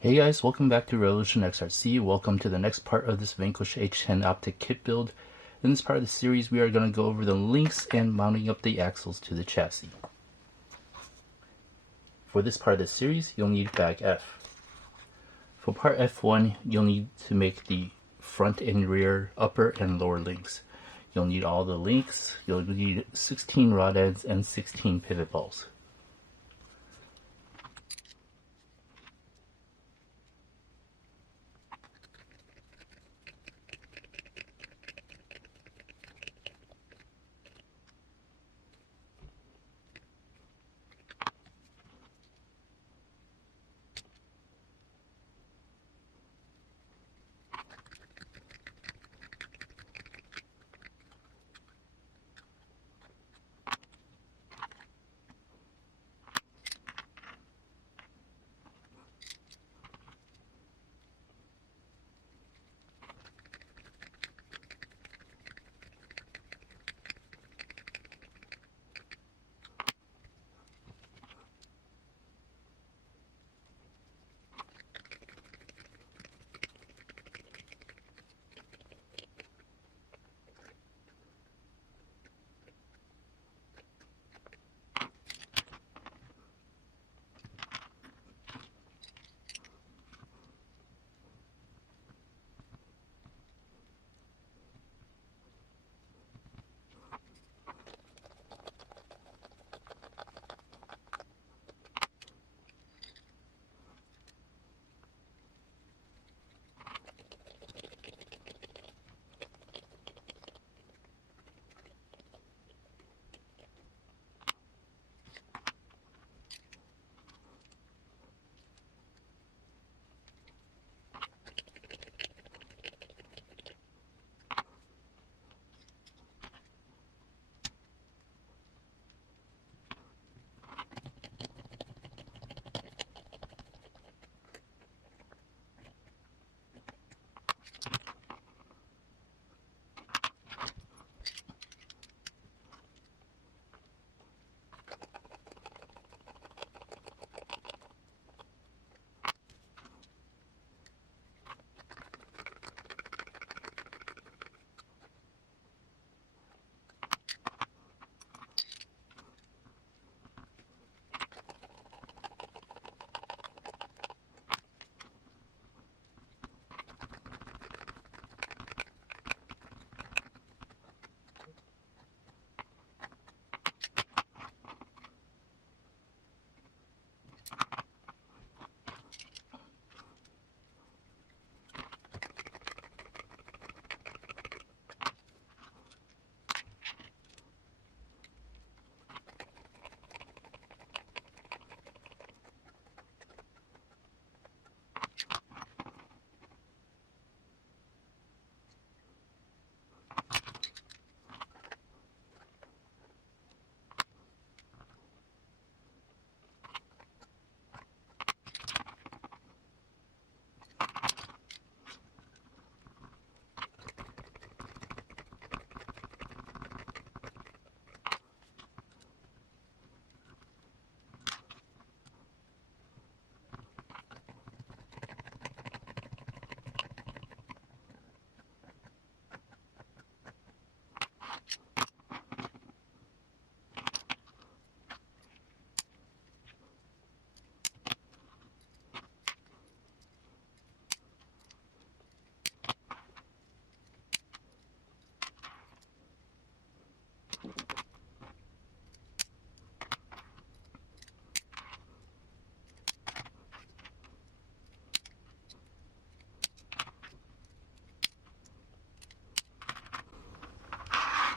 Hey guys, welcome back to Revolution XRC. Welcome to the next part of this Vanquish H10 Optic Kit build. In this part of the series, we are going to go over the links and mounting up the axles to the chassis. For this part of the series, you'll need bag F. For part F1, you'll need to make the front and rear upper and lower links. You'll need all the links, you'll need 16 rod ends and 16 pivot balls.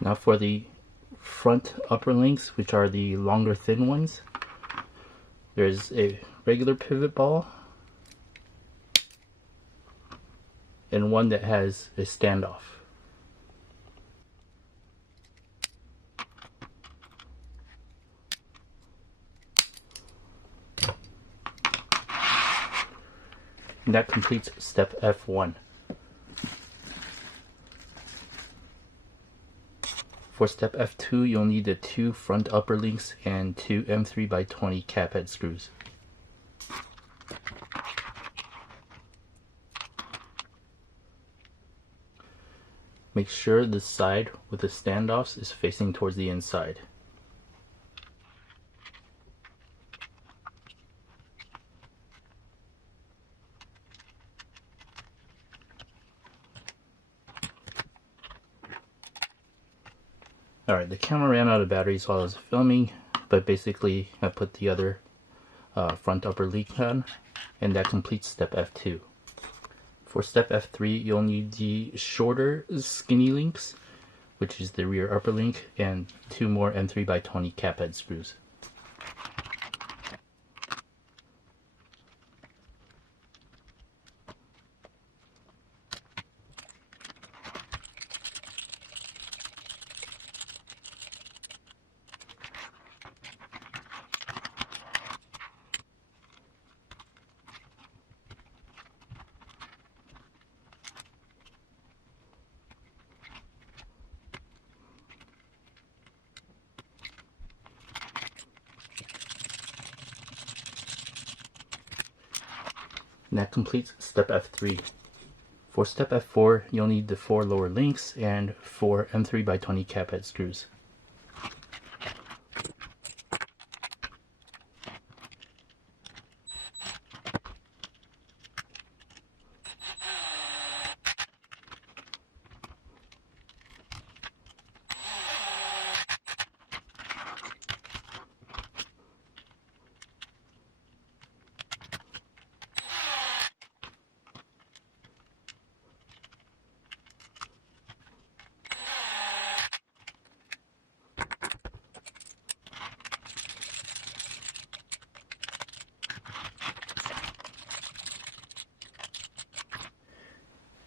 Now for the front upper links, which are the longer thin ones, there's a regular pivot ball and one that has a standoff. And that completes step F1. For step F2, you'll need the 2 front upper links and 2 M3x20 cap head screws. Make sure the side with the standoffs is facing towards the inside. Alright, the camera ran out of batteries while I was filming, but basically I put the other front upper link on, and that completes step F2. For step F3, you'll need the shorter skinny links, which is the rear upper link, and 2 more M3x20 cap head screws. And that completes step F3. For step F4, you'll need the 4 lower links and 4 M3x20 cap head screws.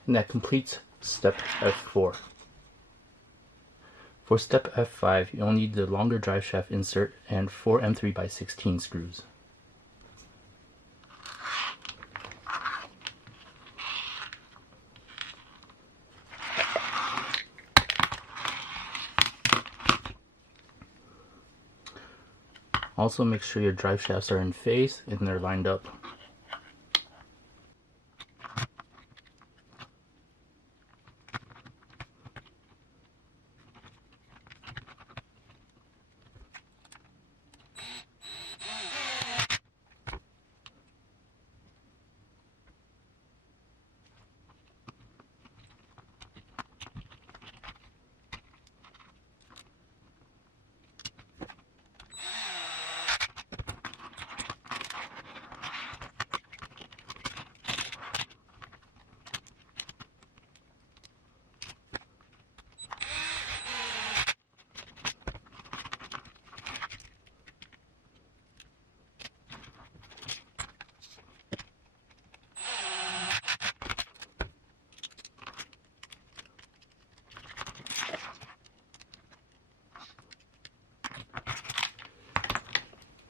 And that completes step F4. For step F5, you'll need the longer drive shaft insert and 4 M3x16 screws. Also make sure your drive shafts are in phase and they're lined up.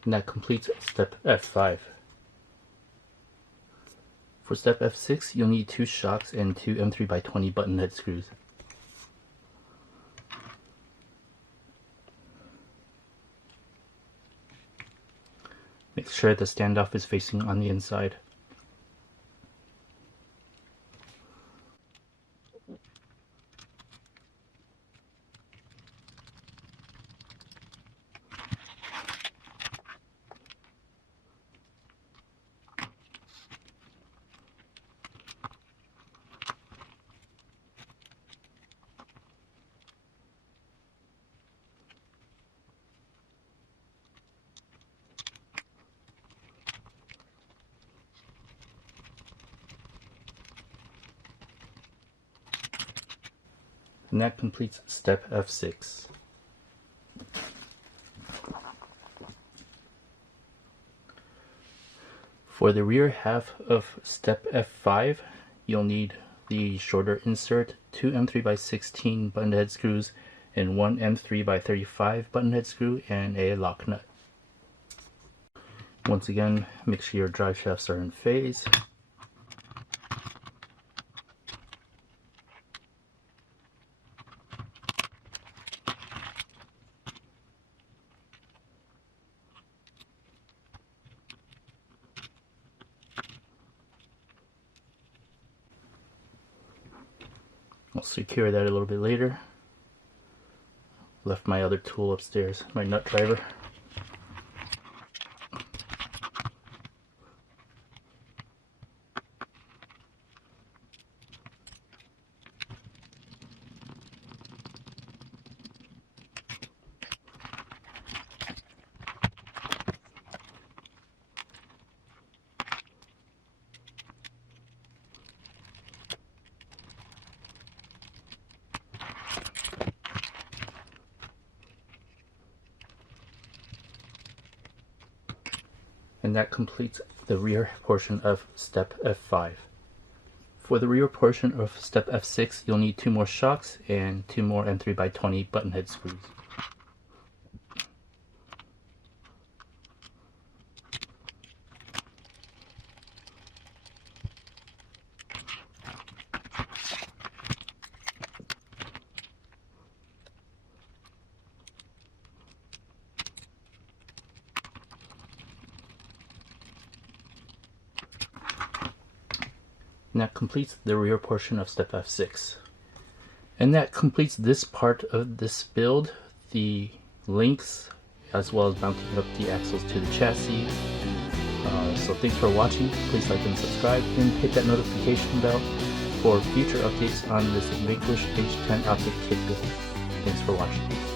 And that completes step F5. For step F6, you'll need 2 shocks and 2 M3x20 button head screws. Make sure the standoff is facing on the inside. And that completes step F6. For the rear half of step F5, you'll need the shorter insert, 2 M3x16 button head screws, and 1 M3x35 button head screw, and a lock nut. Once again, make sure your drive shafts are in phase. I'll secure that a little bit later. Left my other tool upstairs, my nut driver. And that completes the rear portion of step F5. For the rear portion of step F6, you'll need 2 more shocks and 2 more M3x20 button head screws. And that completes the rear portion of step F6. And that completes this part of this build, the links, as well as mounting up the axles to the chassis. So thanks for watching. Please like and subscribe, and hit that notification bell for future updates on this Vanquish H10 Optic Kit build. Thanks for watching.